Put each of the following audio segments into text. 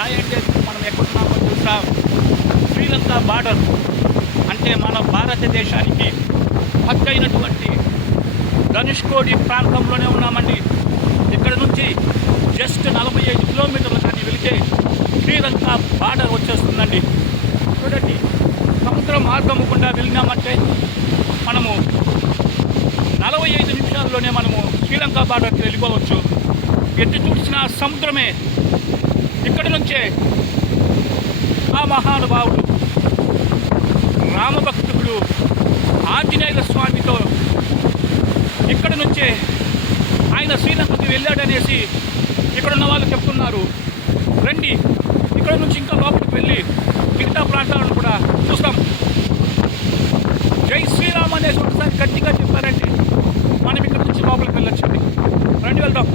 Hi అంటే మనం ఎక్కడున్నామో చూసా శ్రీలంక బార్డర్ అంటే మన భారతదేశానికి పక్కైనటువంటి ధనుష్కోడి ప్రాంతంలోనే ఉన్నామండి. ఇక్కడ నుంచి జస్ట్ నలభై ఐదు కిలోమీటర్లు కానీ వెళితే శ్రీలంక బార్డర్ వచ్చేస్తుందండి. చూడండి సముద్ర మార్గం గుండా వెళ్ళినామంటే మనము నలభై ఐదు నిమిషాల్లోనే మనము శ్రీలంక బార్డర్కి వెళ్ళిపోవచ్చు. ఎటు చూసిన సముద్రమే. ఇక్కడి నుంచే ఆ మహానుభావుడు రామభక్తుడు ఆంజనేయ స్వామితో ఇక్కడి నుంచే ఆయన శ్రీలంకకి వెళ్ళాడనేసి ఇక్కడ ఉన్న వాళ్ళు చెప్తున్నారు. రండి ఇక్కడ నుంచి ఇంకా లోపలికి వెళ్ళి మిగతా ప్రాంతాలను కూడా చూస్తాం. జై శ్రీరామ్ అనేసి ఒకసారి గట్టిగా చెప్పారంటే మనం ఇక్కడ నుంచి లోపలికి వెళ్ళొచ్చండి రండి వెళ్దాం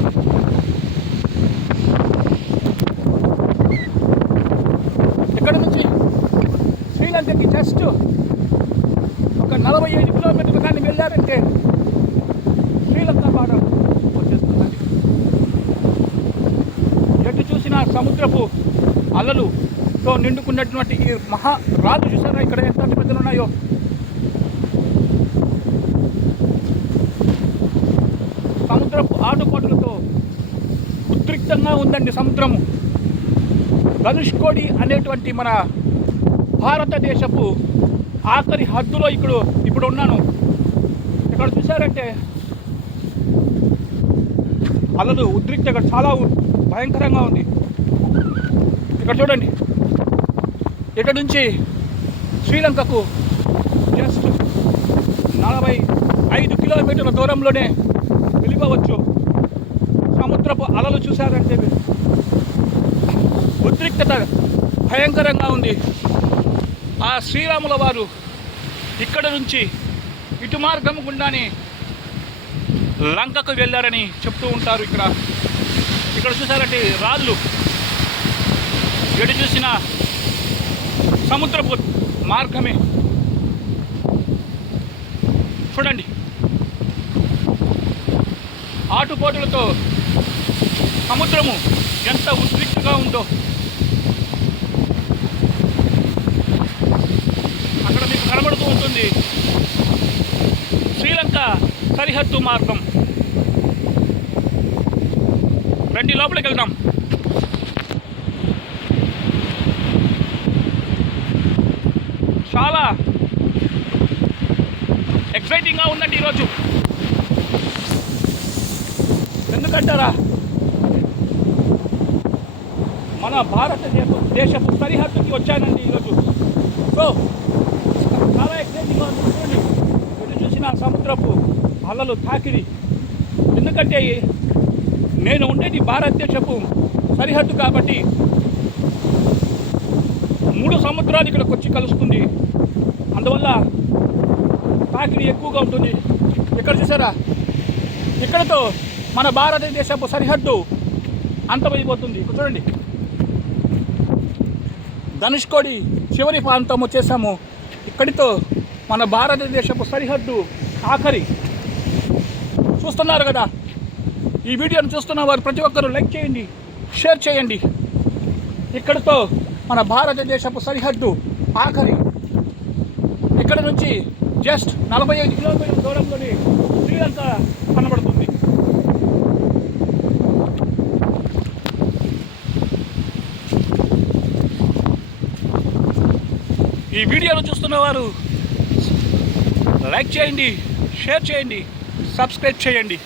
ఇక్కడ నుంచి శ్రీలంకకి జస్ట్ ఒక నలభై ఐదు కిలోమీటర్లు కానీ వెళ్ళారంటే శ్రీలంక బార్డర్ వచ్చేస్తుందండి. ఎటు చూసిన సముద్రపు అలలుతో నిండుకున్నటువంటి ఈ మహా రాళ్ళు చూసారా ఇక్కడ ఎంత పెద్దలు ఉన్నాయో? సముద్రపు ఆటుపోటులతో ఉద్రిక్తంగా ఉందండి సముద్రము. ధనుష్కోడి అనేటువంటి మన భారతదేశపు ఆఖరి హద్దులో ఇక్కడ ఇప్పుడు ఉన్నాను. ఇక్కడ చూసారంటే అలలు ఉద్రిక్త ఇక్కడ చాలా భయంకరంగా ఉంది. ఇక్కడ చూడండి. ఇక్కడ నుంచి శ్రీలంకకు జస్ట్ నలభై ఐదు కిలోమీటర్ల దూరంలోనే వెళ్ళిపోవచ్చు సముద్రపు అలలు చూశారంటే ఉద్రిక్తత భయంకరంగా ఉంది. ఆ శ్రీరాముల వారు ఇక్కడ నుంచి ఇటు మార్గం గుండానే లంకకు వెళ్ళారని చెప్తూ ఉంటారు ఇక్కడ. ఇక్కడ చూసారంటే రాళ్ళు. ఎటు చూసిన సముద్రపు మార్గమే. చూడండి. ఆటుపోటులతో సముద్రము ఎంత ఉద్రిక్తగా ఉందో అక్కడ మీకు కనబడుతూ ఉంటుంది శ్రీలంక సరిహద్దు మార్గం. రండి లోపలికి వెళ్దాం. చాలా ఎక్సైటింగ్గా ఉందండి ఈరోజు. ఎందుకంటారా? మన భారతదేశ దేశపు సరిహద్దుకి వచ్చానండి ఈరోజు. సో చాలా ఎక్సైటింగ్గా ఉంది. చూడండి ఇటు చూసిన సముద్రపు అలలు తాకిడి ఎందుకంటే నేను ఉండేది భారతదేశపు సరిహద్దు కాబట్టి మూడు సముద్రాలు ఇక్కడికి వచ్చి కలుస్తుంది. అందువల్ల తాకిడి ఎక్కువగా ఉంటుంది. ఇక్కడ చూసారా? ఇక్కడతో మన భారతదేశపు సరిహద్దు అంతమైపోతుంది. ఇక్కడ చూడండి. ధనుష్కోడి చివరి ప్రాంతం వచ్చేసాము. ఇక్కడితో మన భారతదేశపు సరిహద్దు ఆఖరి. చూస్తున్నారు కదా. ఈ వీడియోను చూస్తున్న వారు ప్రతి ఒక్కరూ లైక్ చేయండి షేర్ చేయండి. ఇక్కడితో మన భారతదేశపు సరిహద్దు ఆఖరి. ఇక్కడ నుంచి జస్ట్ నలభై ఐదు కిలోమీటర్ల దూరంలోని శ్రీలంక కనబడుతుంది. ఈ వీడియోను చూస్తున్న వారు లైక్ చేయండి షేర్ చేయండి. సబ్స్క్రైబ్ చేయండి.